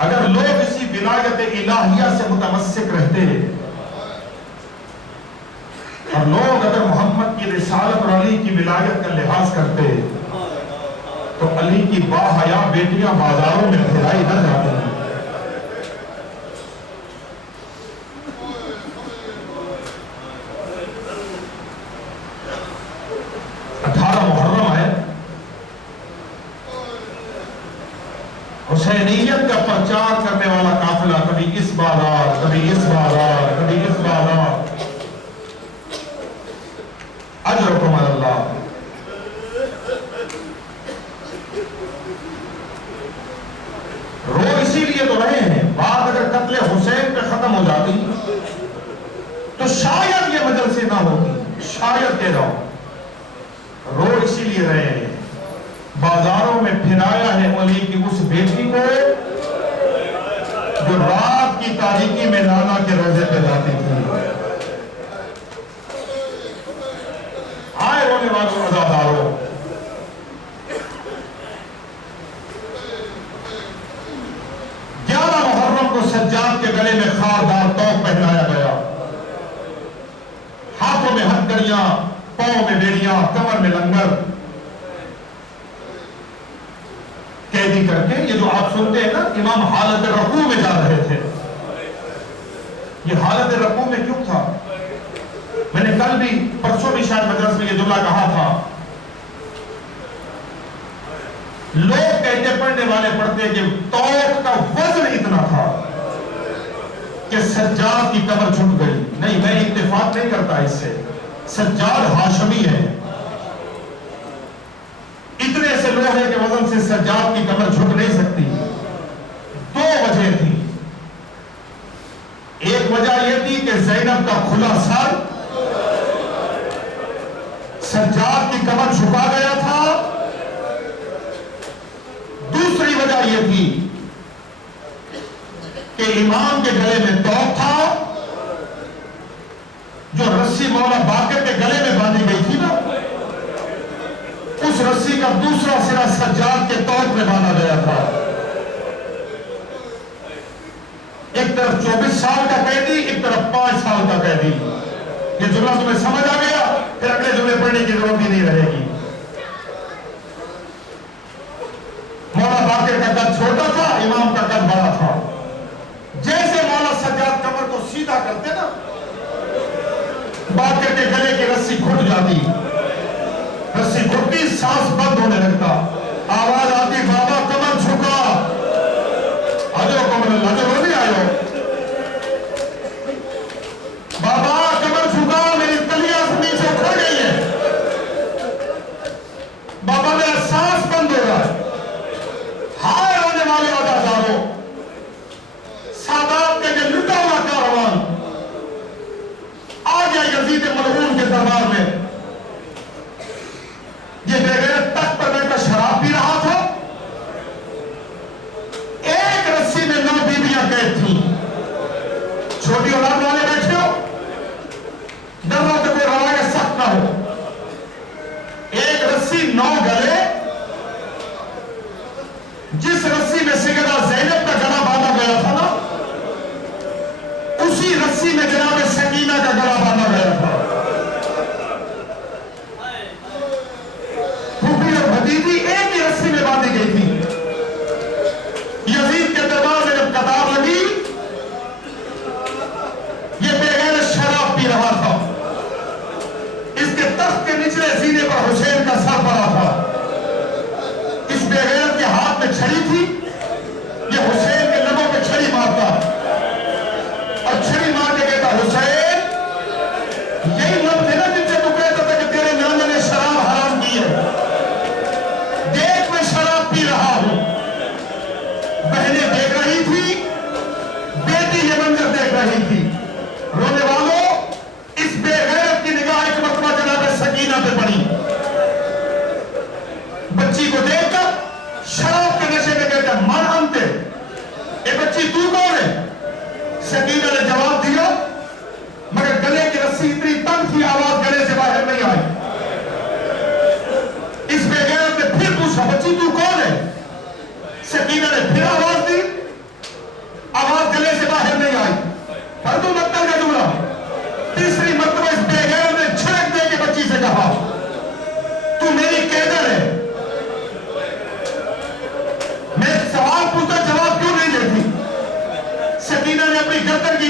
اگر لوگ اسی ولایت الہیہ سے متمسک رہتے اور لوگ اگر محمد کی رسالت اور علی کی ولایت کا لحاظ کرتے تو علی کی باحیا بیٹیاں بازاروں میں پھرائی نہ جاتی. 18 محرم ہے، حسینیت کا پرچار کرنے والا قافلہ کبھی اس بازار، کبھی اس بازار، کبھی اس بازار. اجرکم علی اللہ. رو اسی لیے تو رہے ہیں. بات اگر قتل حسین پہ ختم ہو جاتی تو شاید یہ مجلسیں نہ ہوتی، شاید کہہ رہا ہوں. رو اسی لیے رہے ہیں، بازاروں میں پھرایا ہے علی کی اس بیٹی کو جو رات کی تاریکی میں نانا کے روزے پہ جاتی تھی. آئے رونے والوں عزاداروں، کو سجاد کے گلے میں خاردار توق پہنایا گیا، ہاتھوں میں ہتھکڑیاں، پاؤں میں بیڑیاں، کمر میں لنگر قیدی کر کے. یہ جو آپ سنتے ہیں نا امام حالت رکوع میں جا رہے تھے، یہ حالت رکوع میں کیوں تھا؟ میں نے کل بھی پرسوں بھی شاید مجلس میں یہ جملہ کہا تھا. لوگ کہتے پڑھنے والے پڑھتے کہ توق کا وزن اتنا تھا کہ سجاد کی کمر جھک گئی. نہیں، میں اتفاق نہیں کرتا اس سے. سجاد ہاشمی ہے، اتنے سے لوہے کے وزن سے سجاد کی کمر جھک نہیں سکتی. 2 وجہ تھی. ایک وجہ یہ تھی کہ زینب کا کھلا سر سجاد کی کمر جھکا گیا تھا. دوسری وجہ یہ تھی کہ امام کے گلے میں توق تھا، جو رسی مولا باقر کے گلے میں باندھی گئی تھی نا، اس رسی کا دوسرا سرا سجاد کے توق میں باندھا گیا تھا. ایک طرف 24 سال کا قیدی، ایک طرف 5 سال کا قیدی. یہ جملہ تمہیں سمجھ آ گیا؟ پھر اگلے جملے پڑھنے کی ضرورت ہی نہیں رہے گی. مولا باقر کا قد چھوٹا تھا، امام کا قد بڑا تھا. جیسے مولا سجاد کمر کو سیدھا کرتے نا، باقر کے گلے کی رسی گھٹ جاتی، رسی گھٹتی، سانس بند ہونے لگتا، آواز آتی بابا کمر جھکا. آجو کمر اللہ جو رو نہیں آئے بابا کمر جھکا، میری تلیاں سے نیچے اکھڑ گئی ہے، بابا میرا سانس بند ہو رہا ہے. ہائے رونے والے عزاداروں، سادات کے لٹا ہوا کاروان آ گیا یزید ملعون کے دربار میں. یہ بے غیرت تخت پر بیٹھا شراب پی رہا تھا. ایک رسی میں 9 بیویاں قید تھیں. چھوٹی اولاد والے بیٹھے ہو، ڈر رہا کہ کوئی روایت سخت نہ ہو. ایک رسی 9 گلے، جس رسی میں سیدہ زینب کا گلا باندھا گیا تھا نا، اسی رسی میں جناب سکینہ کا گلا باندھا گیا تھا. پھوپھی اور بھتیجی ایک ہی رسی میں باندھی گئی تھی. یزید کے دربار میں جب قطار لگی، یہ بے غیرت شراب پی رہا تھا. اس کے تخت کے نچلے سینے پر حسین کا سر پڑا تھا. اس بے غیرت کے ہاتھ میں چھڑی تھی. یہ حسین کے لبوں پہ چھڑی مارتا اور چھڑی مار کے کہتا حسین، یہی لفظ ہے نا جن سے تو کہتا تھا کہ تیرے نانا نے شراب حرام کی ہے. دیکھ میں شراب پی رہا ہوں. بہنیں دیکھ رہی تھی، بیٹی یہ منظر دیکھ رہی تھی. رونے والوں، اس بے غیرت کی نگاہ ایک مرتبہ جناب سکینہ پہ پڑی. بچی کو دیکھ کر شراب کے نشے میں کہتا من انتے، اے بچی تو کون ہے؟ سکینہ نے جواب دیا، مگر گلے کی رسی اتنی تنگ تھی آواز گلے سے باہر نہیں آئی. اس بے غیرت نے پھر پوچھا بچی تو کون ہے؟ سکینہ نے پھر آواز دی،